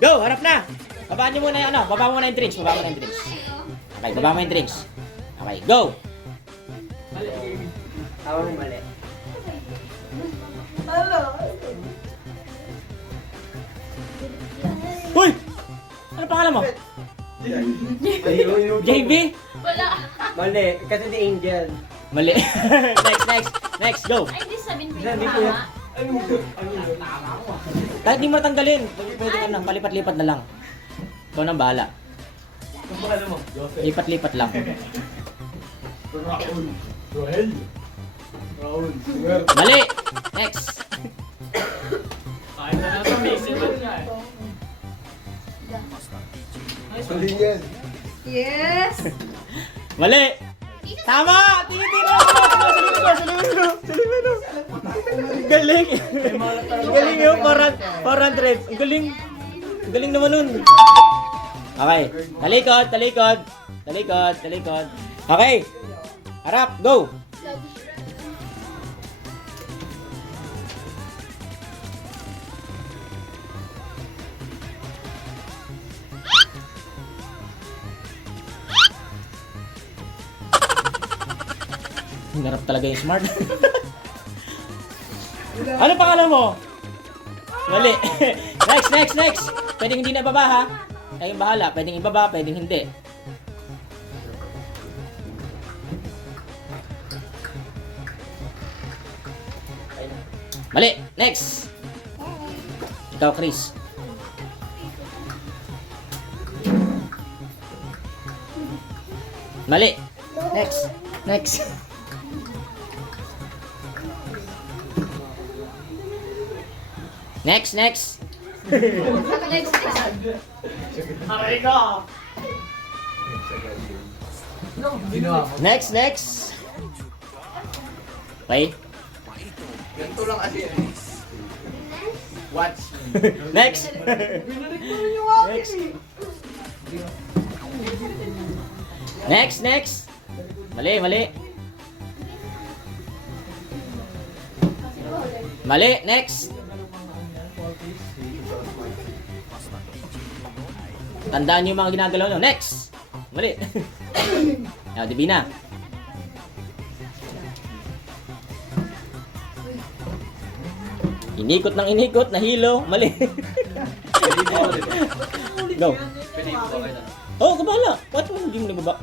Go, harap na. Babaan niyo muna yung ano, baba mo muna yung drinks, baba mo na yung drinks. Okay, baba mo yung drinks. Okay, go. Tama mo mali. Uy! Ano pangalan mo? JB? Wala. Mali, kasi the angel. Mali. Next, go. Ay, hindi sabihin ko Sabi yung ko yan. tama. Kahit di mo natanggalin, pwede ka nang palipat-lipat na lang. Ikaw nang bahala. Lipat-lipat lang. Mali! Next! Yes! Mali! Tama! Tinitira ko! Salimino! Galing! Galing yun! 400! Galing! Galing naman nun! Okay. Talikod! Okay! Harap! Go! Hinarap talaga yung smart. Ano pangalan mo? Mali. Next. Pwedeng hindi na ibaba ha. Kayong bahala. Pwedeng ibaba, pwedeng hindi. Mali. Next. Ikaw, Chris. Mali. Next. Next. Next. Next. Okay. Ganito lang kasi. Watch me. Next. Next. Mali. Next. Tandaan niyo yung mga ginagalaw nyo. Next. Mali. Divina. Inikot, nahilo. Mali. Go. Oh, kabala. Ba't mo hindi mo nababa?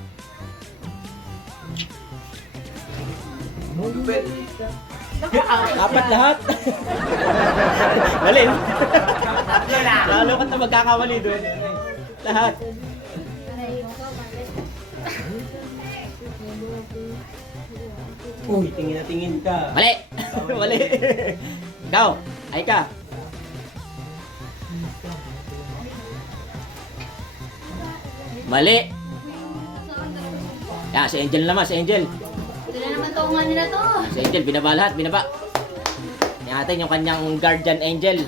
Apat lahat. Mali. Lalo ka na magkakamali doon. Lahat. Uy, tingin na tingin ka. Mali. Mali. Ikaw. Ay ka. Mali. Yan, si Angel naman, si Angel. Ito na naman tungan nila to. Si Angel, binaba lahat, binaba. Yan natin yung kanyang guardian angel.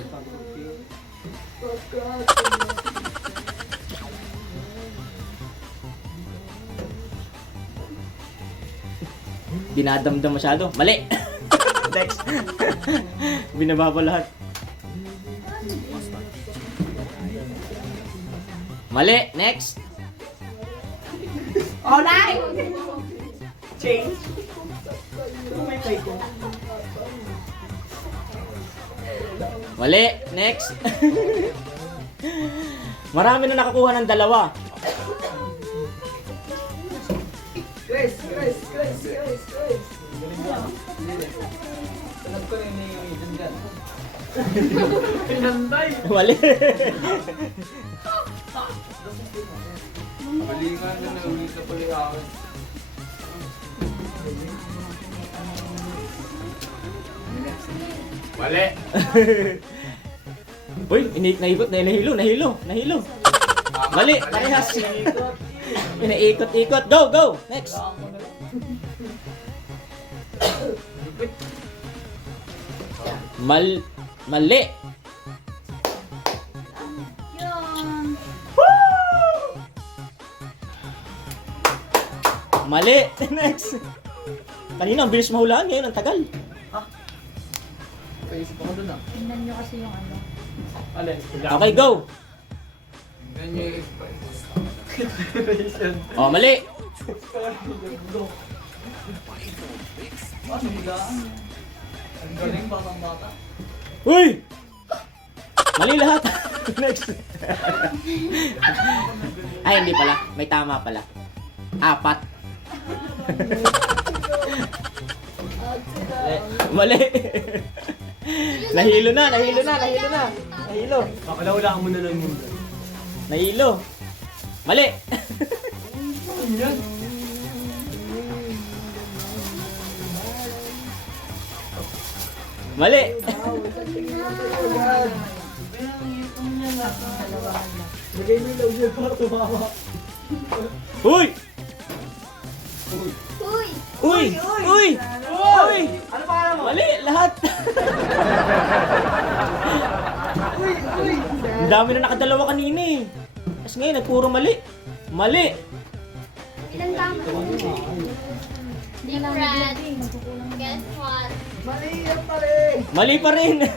Dinadamdam masyado. Mali! Next. Binaba pa lahat. Mali! Next! Alright! Change. Tumay ko. Mali! Next! Marami na nakakuha ng dalawa. Chris. Tanag ko rin yung dyan. Pinanday. Mali! Malingan na naulit na pala yung akin. Mali. Uy, naikot, nahilo. Mali, parehas. Inaikot-ikot. Go! Next. Mali. Yun. Mali. Next. Kanina, ang bilis mahulaan. Ngayon, ang tagal. Paisip ako dun ah. Tingnan nyo kasi yung ano. Alin? Okay, go. Yan yung expiration. Oh, mali. Ano higaan? Ang galing batang bata. Uy! Mali lahat. Next. Ay, hindi pala. May tama pala. 4. Mali. Nahilo na. Nahilo. Wala mo na lang yun. Nahilo. Mali. Mali. Lagay mo yung loob niya para tumama. Uy! Uy! Uy! Uy! Uy! Ano pangalan mo? Mali lahat. Ang dami na nakadalawa kanina eh. Tapos ngayon, nagpuro mali. Mali. Ilang tama? Different. Guess what? Mali yan pare. Mali pa rin. Mali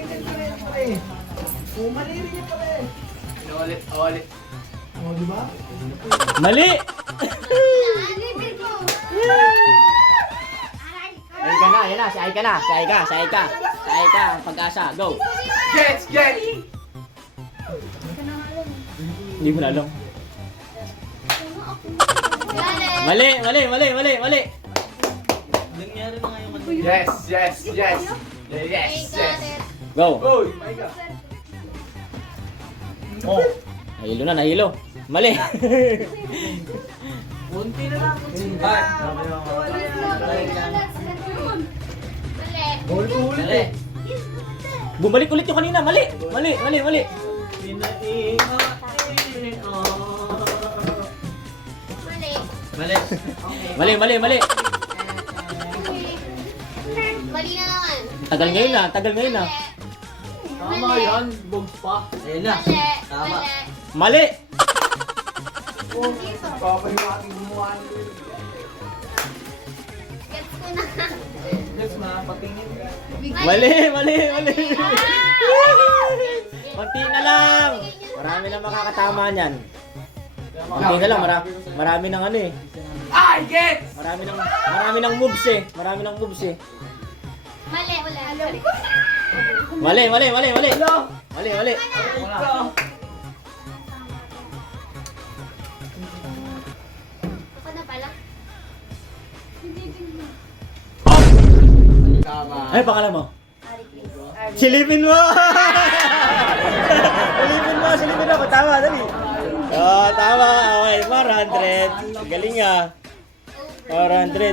yan pare. Mali rin yan pare. Ulit. O, di ba? Mali. Libre ko! Ay ka na, yan na. Say ka na. Say ka. Pag-asa. Go. Yes! Hindi mo na alam. Galing! Mali. Nangyari na ngayon kasi. Yes! I got it. Go. Uy! My God! Oh. Nahilo. Mali. Kunti na lang. Ay! Mali. Ulit eh. Bumalik ulit yung kanina. Mali. Mali. Mali. Mali. Mali na naman. Tagal ngayon na. Tama yan. Bugs pa. Ayun na. Tama. Mali. Papa yung ating gumawa nito. Gets ko na. Yes, patingin. Mali. Konti na lang. Marami na makakatama niyan. Konti na lang. Marami ng ano eh. I get! Marami ng moves eh. Mali. Mali. Ako na pala. Tama. Ay, pangalan mo? Silipin mo! Silipin mo. Tama, dali. Oh, tama. Okay, 400. Galing ah. 400.